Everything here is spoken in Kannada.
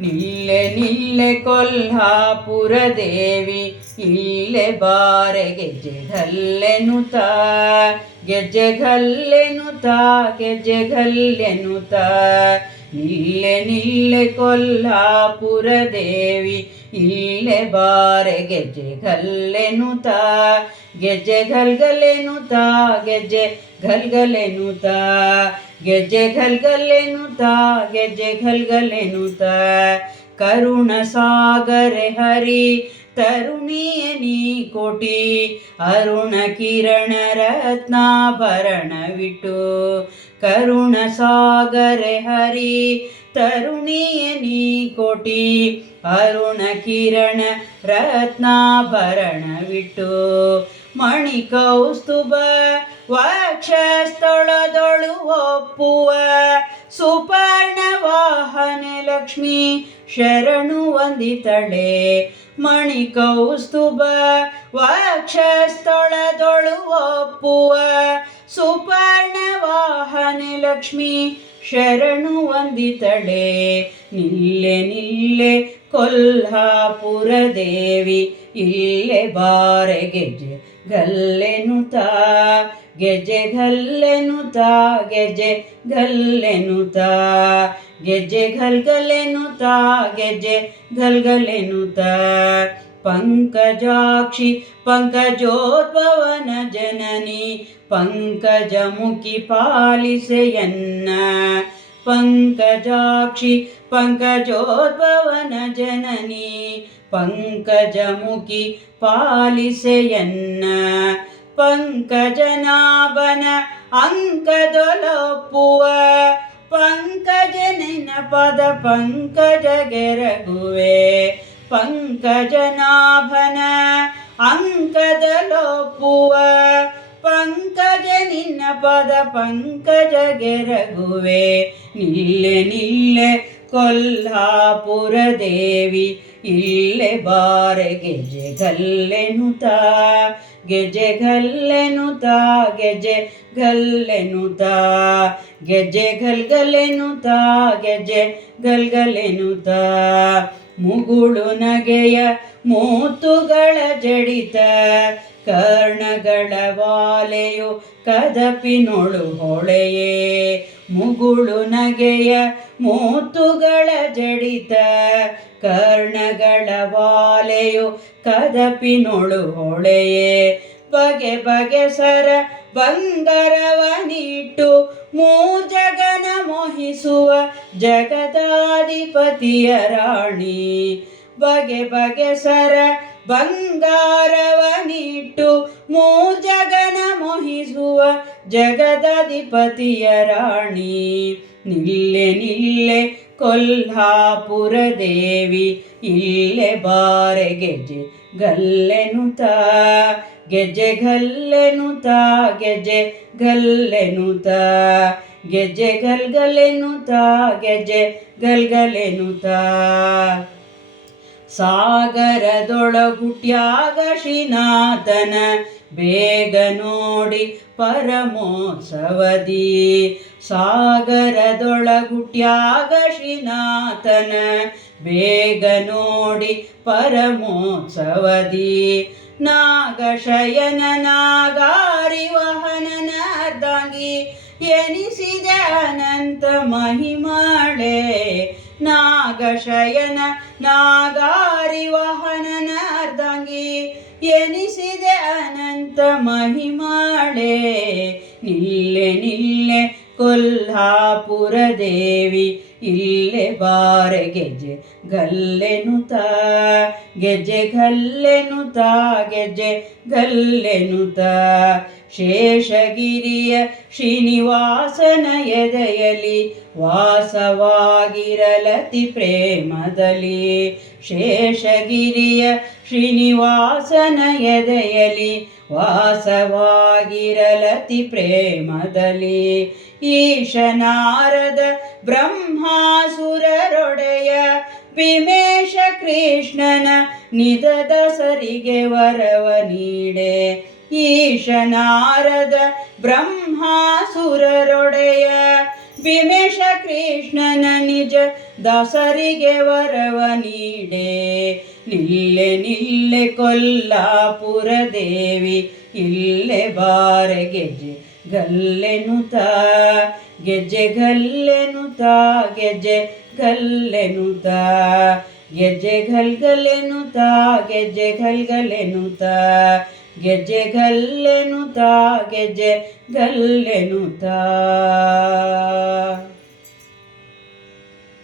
ನಿಲ್ಲೆ ನಿಲ್ಲೆ ಕೊಲ್ಹಾಪುರ ದೇವಿ, ಇಲ್ಲೆ ಬಾರೆ ಗೆಜ್ಜೆಗಲ್ಲೆನುತ, ಗೆಜ್ಜೆಗಲ್ಲೆನುತ, ಗೆಜ್ಜೆಗಲ್ಲೆನುತ. ನಿಲ್ಲೆ ನಿಲ್ಲೆ ಕೊಲ್ಹಾಪುರ ದೇವಿ, ಇಲ್ಲೆ ಬಾರೆ ಗೆಜ್ಜೆಗಲ್ಲೆನುತ, ಗೆಜ್ಜೆಗಲ್ಗಲೆನುತ, ಗೆಜ್ಜೆಗಲ್ಗಲೆನುತ, ಗೆಜ್ಜೆಗಲ್ಗಲೆನುತ, ಗೆಜ್ಜೆಗಲ್ಗಲೆನುತ. ಕರುಣ ಸಾಗರೆ ಹರಿ ತರುಣಿಯ ನೀ ಕೋಟಿ, ಅರುಣ ಕಿರಣ ರತ್ನಾಭರಣವಿಟ್ಟು. ಕರುಣ ಸಾಗರೆ ಹರಿ ತರುಣಿಯ ನೀ ಕೋಟಿ, ಅರುಣ ಕಿರಣ ರತ್ನಾಭರಣವಿಟ್ಟು. ಮಣಿ ಕೌಸ್ತುಭ ವಕ್ಷಸ್ಥಳದೊಳು ಒಪ್ಪುವ, ಸುಪರ್ಣ ವಾಹನೆ ಲಕ್ಷ್ಮೀ ಶರಣು ವಂದಿತಳೆ. ಮಣಿ ಕೌಸ್ತುಭ ವಕ್ಷಸ್ಥಳದೊಳು ಒಪ್ಪುವ, ಸುಪರ್ಣ ವಾಹನೆ ಲಕ್ಷ್ಮೀ ಶರಣು ವಂದಿತಳೆ. ನಿಲ್ಲೆ ನಿಲ್ಲೆ ಕೊಲ್ಹಾಪುರ ದೇವಿ, ಇಲ್ಲೆ ಬಾರೆ ಗೆಜ್ಜೆಗಲ್ಲೆನುತ, ಗೆಜ್ಜೆಗಲ್ಲೆನುತ, ಗೆಜ್ಜೆಗಲ್ಲೆನುತ, ಗೆಜ್ಜೆಗಲ್ಗಲೆನುತ, ಗೆಜ್ಜೆಗಲ್ಗಲೆನುತ. ಪಂಕಜಾಕ್ಷಿ ಪಂಕಜೋದ್ಭವನ ಜನನಿ, ಪಂಕಜಮುಖಿ ಪಾಲಿಸೆಯನ್ನ. ಪಂಕಜಾಕ್ಷಿ ಪಂಕಜೋದ್ಭವನ ಜನನಿ, ಪಂಕಜಮುಖಿ ಪಾಲಿಸೆಯನ್ನ. ಪಂಕಜನಾಭನ ಅಂಕದೊಲೊಪ್ಪುವ, ಪಂಕಜ ನಿನ್ನ ಪದ ಪಂಕಜ ಗೆರಗುವೆ. ಪಂಕಜನಾಭನ ಅಂಕದಲೊಪ್ಪುವ, ಪಂಕಜ ನಿನ್ನ ಪದ ಪಂಕಜ ಗೆರಗುವೆ. ನಿಲ್ಲೆ ನಿಲ್ಲೆ ಕೊಲ್ಹಾಪುರ ದೇವಿ, ಇಲ್ಲೆ ಬಾರೆ ಗೆಜ್ಜೆಗಲ್ಲೆನುತ, ಗೆಜ್ಜೆಗಲ್ಲೆನುತ, ಗೆಜ್ಜೆಗಲ್ಲೆನುತ, ಗೆಜ್ಜೆಗಲ್ಗಲೆನುತ, ಗೆಜ್ಜೆಗಲ್ಗಲೆನುತ. ಮುಗುಳು ನಗೆಯ ಮೂತುಗಳ ಜಡಿತ, ಕರ್ಣಗಳ ವಾಲೆಯು ಕದಪಿನೊಳು ಹೊಳೆಯೇ. ಮುಗುಳು ನಗೆಯ ಮೂತುಗಳ ಜಡಿತ, ಕರ್ಣಗಳ ವಾಲೆಯು ಕದಪಿನೊಳು ಹೊಳೆಯೇ. ಬಗೆ ಬಗೆ ಸರ ಬಂಗಾರವನಿಟ್ಟು, ಮೂರ್ಜಗನ ಮೋಹಿಸುವ ಜಗದಾಧಿಪತಿಯ ರಾಣಿ. ಬಗೆ ಬಗೆ ಸರ ಬಂಗಾರವನಿಟ್ಟು, ಮೂರ್ಜಗನ ಮೋಹಿಸುವ ಜಗದಾಧಿಪತಿಯ ರಾಣಿ. ನಿಲ್ಲೆ ನಿಲ್ಲೆ ಕೊಲ್ಹಾಪುರ ದೇವಿ, ಇಲ್ಲೆ ಬಾರೆ ಗೆಜ್ಜೆಗಲ್ಲೆನುತ, ಗೆಜ್ಜೆಗಲ್ಲೆನುತ, ಗೆಜ್ಜೆಗಲ್ಲೆನುತ, ಗೆಜ್ಜೆಗಲ್ಗಲೆನುತ, ಗೆಜ್ಜೆಗಲ್ಗಲೆನುತ. ಸಾಗರದೊಳಗುಟ್ಯಾಗ ಶ್ರೀನಾಥನ ಬೇಗ ನೋಡಿ ಪರಮೋತ್ಸವದಿ. ಸಾಗರದೊಳಗುಟ್ಯಾಗ ಶ್ರೀನಾಥನ ಬೇಗ ನೋಡಿ ಪರಮೋತ್ಸವದಿ. ನಾಗಶಯನ ನಾಗಾರಿ ವಾಹನನ ಅರ್ಧಾಂಗಿ, ಎನಿಸಿದೆ ಅನಂತ ಮಹಿಮಾಳೆ. ನಾಗಶಯನ ನಾಗಾರಿ ವಾಹನನ ಅರ್ಧಾಂಗಿ, ಎನಿಸಿದೆ ಅನಂತ ಮಹಿಮಾಳೆ. ನಿಲ್ಲೆ ನಿಲ್ಲೆ ಕೊಲ್ಹಾಪುರ ದೇವಿ, ಇಲ್ಲೆ ಬಾರೆ ಗೆಜ್ಜೆಗಲ್ಲೆನುತ, ಗೆಜ್ಜೆಗಲ್ಲೆನುತ, ಗೆಜ್ಜೆಗಲ್ಲೆನುತ. ಶೇಷಗಿರಿಯ ಶ್ರೀನಿವಾಸನ ಎದೆಯಲಿ ವಾಸವಾಗಿರಲತಿ ಪ್ರೇಮದಲ್ಲಿ. ಶೇಷಗಿರಿಯ ಶ್ರೀನಿವಾಸನ ಎದೆಯಲಿ ವಾಸವಾಗಿರಲತಿ ಪ್ರೇಮದಲ್ಲಿ. ಈಶನಾರದ ಬ್ರಹ್ಮಾಸುರರೊಡೆಯ ಭೀಮೇಶ ಕೃಷ್ಣನ ನಿಧದ ಸರಿಗೆ ವರವ ನೀಡೆ. ಈಶನಾರದ ಬ್ರಹ್ಮಾಸುರರೊಡೆಯ ಭೀಮೇಶ ಕೃಷ್ಣನ ನಿಜ ದಾಸರಿಗೆ ವರವ ನೀಡೆ. ನಿಲ್ಲೆ ನಿಲ್ಲೆ ಕೊಲ್ಲಾಪುರ ದೇವಿ, ಇಲ್ಲೆ ಬಾರೆ ಗೆಜ್ಜೆ ಗಲ್ಲೆನುತ, ಗೆಜ್ಜೆ ಗಲ್ಲೆನುತ, ಗೆಜ್ಜೆ ಗಲ್ಲೆನುತ, ಗೆಜ್ಜೆ ಗಲ್ಗಲೆನುತ, ಗೆಜ್ಜೆ ಗಲ್ಗಲೆನುತ, ಗೆಜ್ಜೆ ಗಲ್ಲೆನುತ, ಗೆಜ್ಜೆ ಗಲ್ಲೆನುತ.